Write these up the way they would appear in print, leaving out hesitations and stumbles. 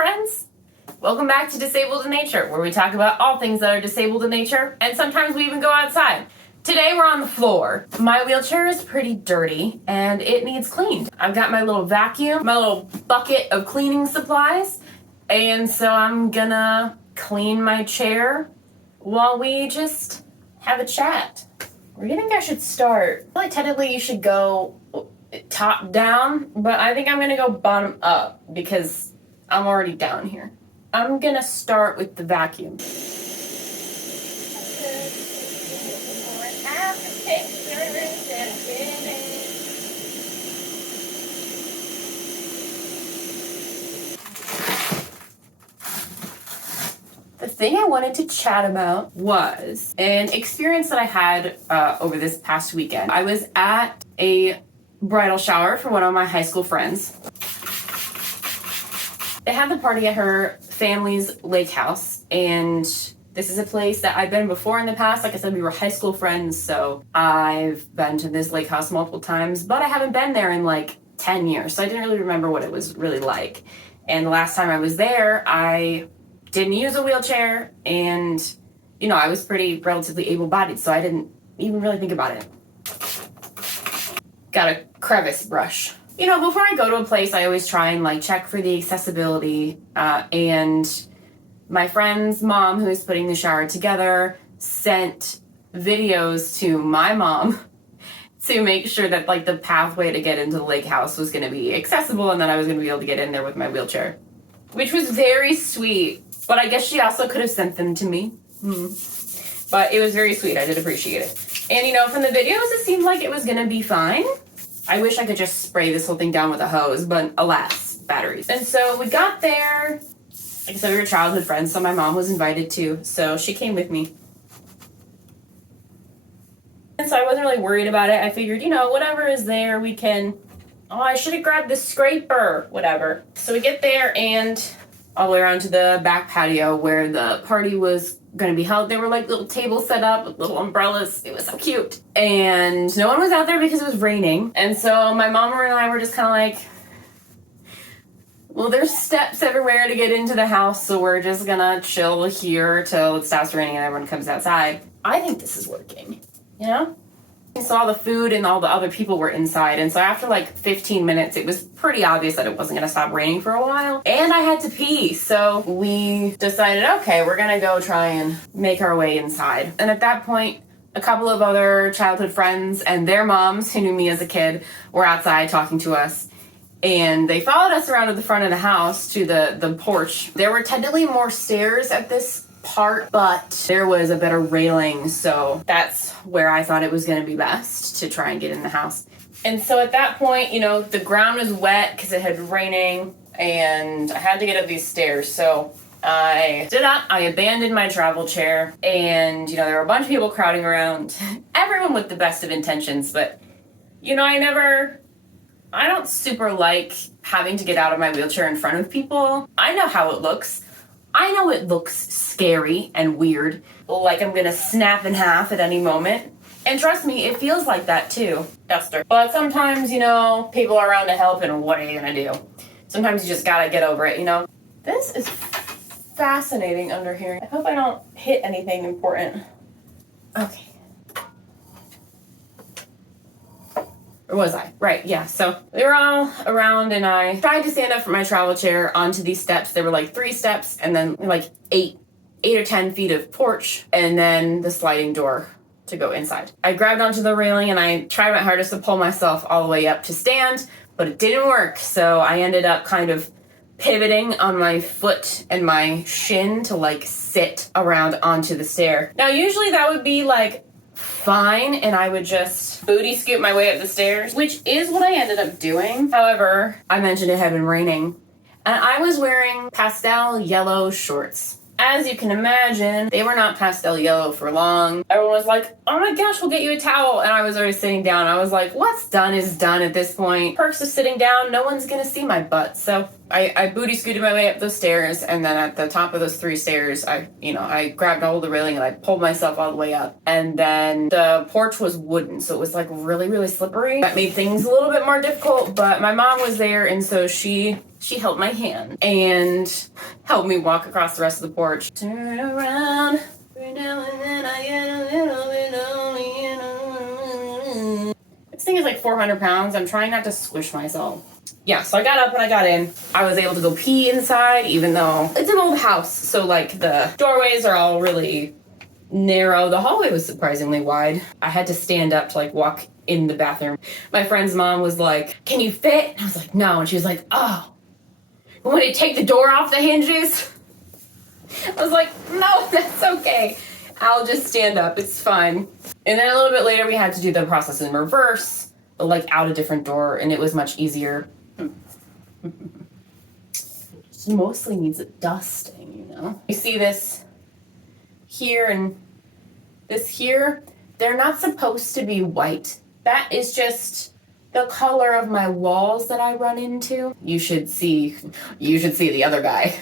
friends. Welcome back to Disabled in Nature, where we talk about all things that are disabled in nature, and sometimes we even go outside. Today we're on the floor. My wheelchair is pretty dirty, and it needs cleaned. I've got my little vacuum, my little bucket of cleaning supplies, and so I'm gonna clean my chair while we just have a chat. Where do you think I should start? I feel like technically you should go top down, but I think I'm gonna go bottom up because I'm already down here. I'm gonna start with the vacuum. The thing I wanted to chat about was an experience that I had over this past weekend. I was at a bridal shower for one of my high school friends. They had the party at her family's lake house, and this is a place that I've been before in the past. Like I said, we were high school friends, so I've been to this lake house multiple times, but I haven't been there in like 10 years, so I didn't really remember what it was really like. And the last time I was there, I didn't use a wheelchair, and I was relatively able-bodied, so I didn't even really think about it. Got a crevice brush. Before I go to a place, I always try and check for the accessibility, and my friend's mom, who is putting the shower together, sent videos to my mom to make sure that the pathway to get into the lake house was going to be accessible, and that I was going to be able to get in there with my wheelchair, which was very sweet. But I guess she also could have sent them to me. But it was very sweet. I did appreciate it. And from the videos, it seemed like it was going to be fine. I wish I could just spray this whole thing down with a hose, but alas, batteries. And so we got there. Like I said, we were childhood friends, so my mom was invited too. So she came with me. And so I wasn't really worried about it. I figured, whatever is there, we can... Oh, I should have grabbed the scraper. Whatever. So we get there, and all the way around to the back patio where the party was going to be held. There were little tables set up with little umbrellas. It was so cute. And no one was out there because it was raining. And so my mom and I were just kind of well, there's steps everywhere to get into the house, so we're just gonna chill here till it stops raining and everyone comes outside. I think this is working, So all the food and all the other people were inside, and so after 15 minutes, it was pretty obvious that it wasn't going to stop raining for a while, and I had to pee, so we decided, okay, we're going to go try and make our way inside. And at that point, a couple of other childhood friends and their moms who knew me as a kid were outside talking to us, and they followed us around to the front of the house to the porch. There were technically more stairs at this part, but there was a better railing, so that's where I thought it was going to be best to try and get in the house. And so at that point, the ground was wet because it had been raining, and I had to get up these stairs, so I stood up, I abandoned my travel chair, and there were a bunch of people crowding around, everyone with the best of intentions, but I don't super like having to get out of my wheelchair in front of people. I know how it looks. I know it looks scary and weird, like I'm gonna snap in half at any moment. And trust me, it feels like that too, Duster. But sometimes, people are around to help, and what are you gonna do? Sometimes you just gotta get over it, This is fascinating under here. I hope I don't hit anything important. Okay. Or was I? Right, yeah. So they were all around, and I tried to stand up from my travel chair onto these steps. There were 3 steps, and then 8 or 10 feet of porch, and then the sliding door to go inside. I grabbed onto the railing, and I tried my hardest to pull myself all the way up to stand, but it didn't work. So I ended up kind of pivoting on my foot and my shin to sit around onto the stair. Now usually that would be fine, and I would just booty scoot my way up the stairs, which is what I ended up doing. However, I mentioned it had been raining, and I was wearing pastel yellow shorts. As you can imagine, they were not pastel yellow for long. Everyone was like, oh my gosh, we'll get you a towel. And I was already sitting down. I was like, what's done is done at this point. Perks of sitting down, no one's gonna see my butt. So I booty scooted my way up those stairs, and then at the top of those 3 stairs, I grabbed all the railing and I pulled myself all the way up. And then the porch was wooden, so it was like really, really slippery. That made things a little bit more difficult, but my mom was there, and so she held my hand and helped me walk across the rest of the porch. Turn around, every now and then I get a little bit lonely. This thing is like 400 pounds. I'm trying not to squish myself. Yeah, so I got up and I got in. I was able to go pee inside, even though it's an old house. So, like, the doorways are all really narrow. The hallway was surprisingly wide. I had to stand up to, like, walk in the bathroom. My friend's mom was like, "Can you fit?" And I was like, "No." And she was like, "Oh, you want to take the door off the hinges?" I was like, "No, that's okay. I'll just stand up. It's fine." And then a little bit later, we had to do the process in reverse, but like out a different door, and it was much easier. It mostly needs a dusting, you know? You see this here and this here? They're not supposed to be white. That is just the color of my walls that I run into. You should see the other guy.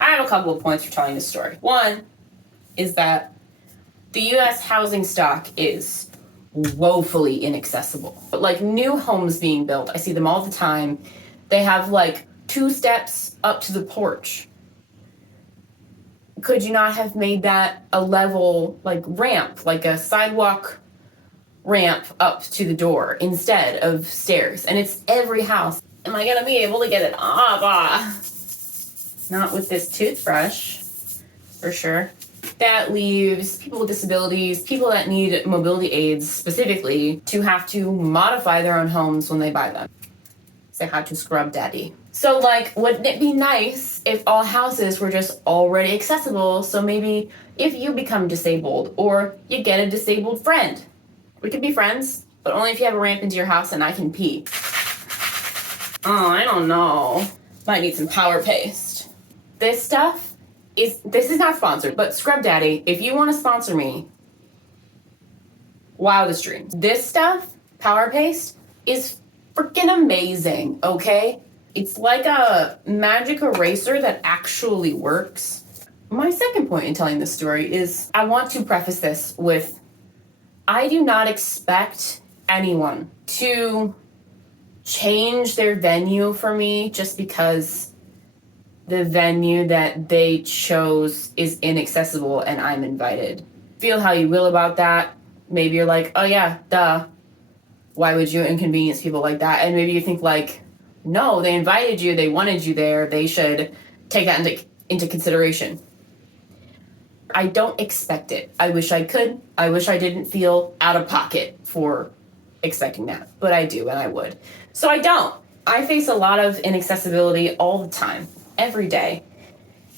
I have a couple of points for telling this story. One is that the U.S. housing stock is woefully inaccessible. But like new homes being built, I see them all the time. They have like 2 steps up to the porch. Could you not have made that a level like ramp, like a sidewalk ramp up to the door instead of stairs? And it's every house. Am I gonna be able to get it off? Not with this toothbrush, for sure. That leaves people with disabilities, people that need mobility aids specifically, to have to modify their own homes when they buy them. Say hi to Scrub Daddy. So, like, wouldn't it be nice if all houses were just already accessible? So maybe if you become disabled or you get a disabled friend, we could be friends, but only if you have a ramp into your house and I can pee. Oh, I don't know. Might need some power paste. This is not sponsored, but Scrub Daddy, if you want to sponsor me, wildest dreams. This stuff, power paste, is freaking amazing, okay? It's like a magic eraser that actually works. My second point in telling this story is I want to preface this with I do not expect anyone to change their venue for me just because the venue that they chose is inaccessible and I'm invited. Feel how you will about that. Maybe you're like, oh yeah, duh. Why would you inconvenience people like that? And maybe you think like, no, they invited you, they wanted you there, they should take that into consideration. I don't expect it. I wish I could. I wish I didn't feel out of pocket for expecting that, but I do and I would. So I don't. I face a lot of inaccessibility all the time. Every day,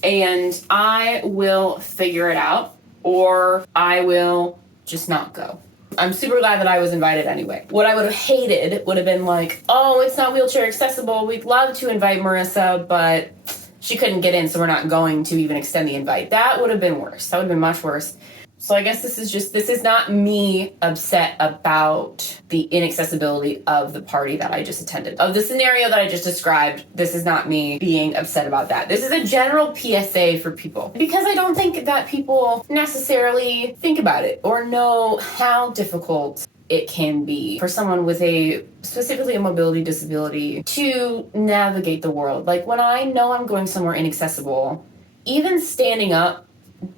and I will figure it out, or I will just not go. I'm super glad that I was invited anyway. What I would have hated would have been like, oh, it's not wheelchair accessible. We'd love to invite Marissa, but she couldn't get in, so we're not going to even extend the invite. That would have been worse. That would have been much worse. So I guess this is not me upset about the inaccessibility of the party that I just attended. Of the scenario that I just described, this is not me being upset about that. This is a general PSA for people. Because I don't think that people necessarily think about it or know how difficult it can be for someone with specifically a mobility disability to navigate the world. Like when I know I'm going somewhere inaccessible, even standing up,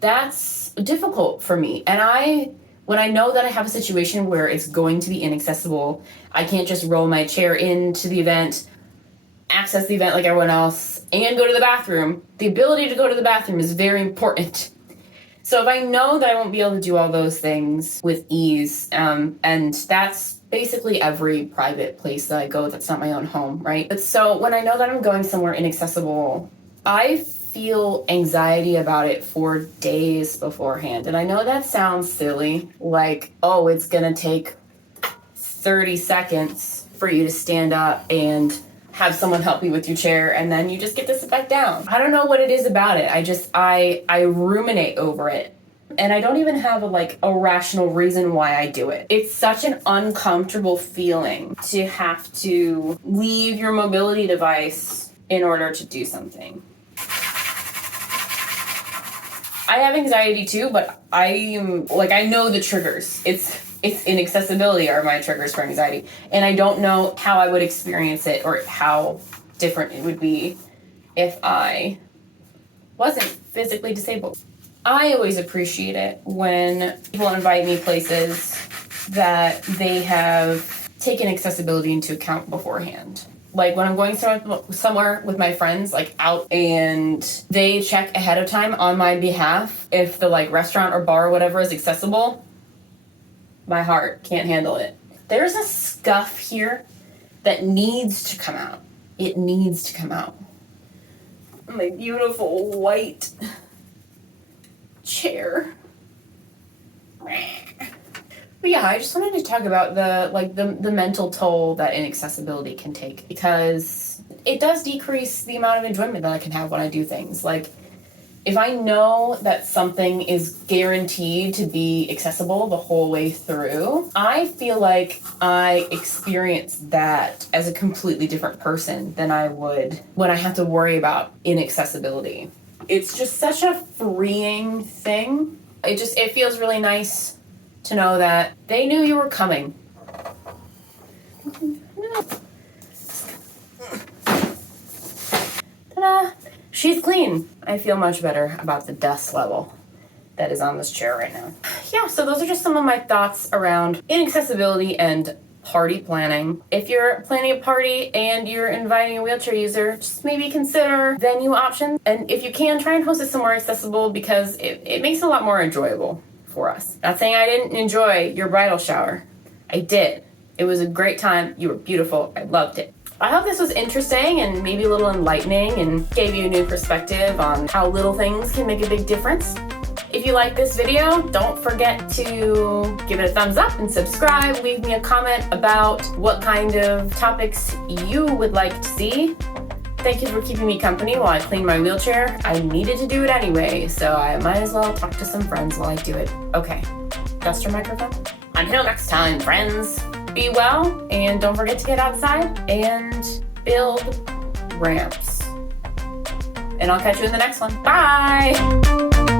that's difficult for me. And when I know that I have a situation where it's going to be inaccessible, I can't just roll my chair into the event, access the event like everyone else, and go to the bathroom. The ability to go to the bathroom is very important. So if I know that I won't be able to do all those things with ease, and that's basically every private place that I go that's not my own home, right? But so when I know that I'm going somewhere inaccessible, I feel anxiety about it for days beforehand. And I know that sounds silly, like, oh, it's gonna take 30 seconds for you to stand up and have someone help you with your chair, and then you just get to sit back down. I don't know what it is about it. I ruminate over it And I don't even have a rational reason why I do it. It's such an uncomfortable feeling to have to leave your mobility device in order to do something. I have anxiety too, but I know the triggers. It's inaccessibility are my triggers for anxiety. And I don't know how I would experience it or how different it would be if I wasn't physically disabled. I always appreciate it when people invite me places that they have taken accessibility into account beforehand. Like when I'm going somewhere with my friends, like out, and they check ahead of time on my behalf if the restaurant or bar or whatever is accessible, my heart can't handle it. There's a scuff here that needs to come out. It needs to come out. My beautiful white chair. But yeah, I just wanted to talk about the mental toll that inaccessibility can take, because it does decrease the amount of enjoyment that I can have when I do things. Like, if I know that something is guaranteed to be accessible the whole way through, I feel like I experience that as a completely different person than I would when I have to worry about inaccessibility. It's just such a freeing thing. It feels really nice to know that they knew you were coming. Ta-da! She's clean. I feel much better about the dust level that is on this chair right now. Yeah, so those are just some of my thoughts around inaccessibility and party planning. If you're planning a party and you're inviting a wheelchair user, just maybe consider venue options. And if you can, try and host it somewhere accessible, because it makes it a lot more enjoyable for us. Not saying I didn't enjoy your bridal shower. I did. It was a great time. You were beautiful. I loved it. I hope this was interesting and maybe a little enlightening and gave you a new perspective on how little things can make a big difference. If you like this video, don't forget to give it a thumbs up and subscribe. Leave me a comment about what kind of topics you would like to see. Thank you for keeping me company while I clean my wheelchair. I needed to do it anyway, so I might as well talk to some friends while I do it. Okay, dust your microphone. Until next time, friends, be well, and don't forget to get outside and build ramps. And I'll catch you in the next one. Bye!